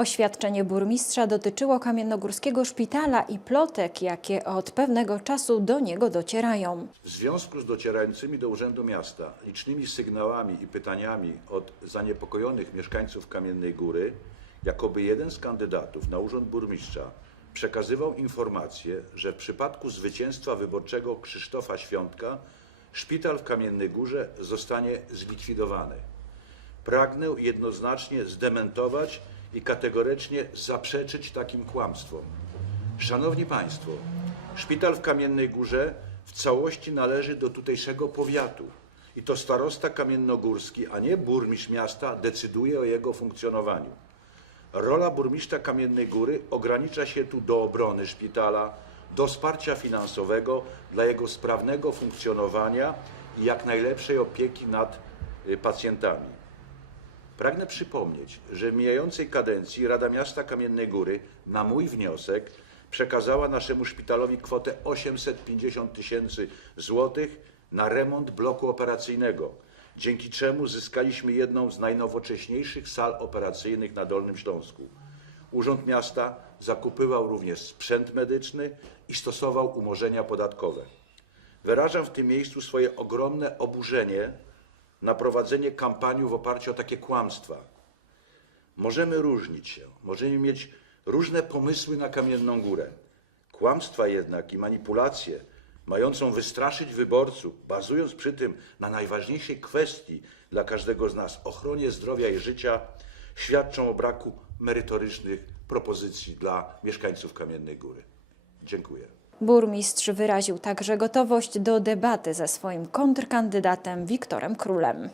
Oświadczenie burmistrza dotyczyło kamiennogórskiego szpitala i plotek, jakie od pewnego czasu do niego docierają. W związku z docierającymi do Urzędu Miasta licznymi sygnałami i pytaniami od zaniepokojonych mieszkańców Kamiennej Góry, jakoby jeden z kandydatów na urząd burmistrza przekazywał informację, że w przypadku zwycięstwa wyborczego Krzysztofa Świątka szpital w Kamiennej Górze zostanie zlikwidowany. Pragnę jednoznacznie zdementować i kategorycznie zaprzeczyć takim kłamstwom. Szanowni Państwo, szpital w Kamiennej Górze w całości należy do tutejszego powiatu i to starosta kamiennogórski, a nie burmistrz miasta decyduje o jego funkcjonowaniu. Rola burmistrza Kamiennej Góry ogranicza się tu do obrony szpitala, do wsparcia finansowego dla jego sprawnego funkcjonowania i jak najlepszej opieki nad y, pacjentami. Pragnę przypomnieć, że w mijającej kadencji Rada Miasta Kamiennej Góry na mój wniosek przekazała naszemu szpitalowi kwotę 850 tysięcy złotych na remont bloku operacyjnego, dzięki czemu zyskaliśmy jedną z najnowocześniejszych sal operacyjnych na Dolnym Śląsku. Urząd Miasta zakupywał również sprzęt medyczny i stosował umorzenia podatkowe. Wyrażam w tym miejscu swoje ogromne oburzenie na prowadzenie kampanii w oparciu o takie kłamstwa. Możemy różnić się, możemy mieć różne pomysły na Kamienną Górę. Kłamstwa jednak i manipulacje mającą wystraszyć wyborców, bazując przy tym na najważniejszej kwestii dla każdego z nas ochronie zdrowia i życia, świadczą o braku merytorycznych propozycji dla mieszkańców Kamiennej Góry. Dziękuję. Burmistrz wyraził także gotowość do debaty ze swoim kontrkandydatem Wiktorem Królem.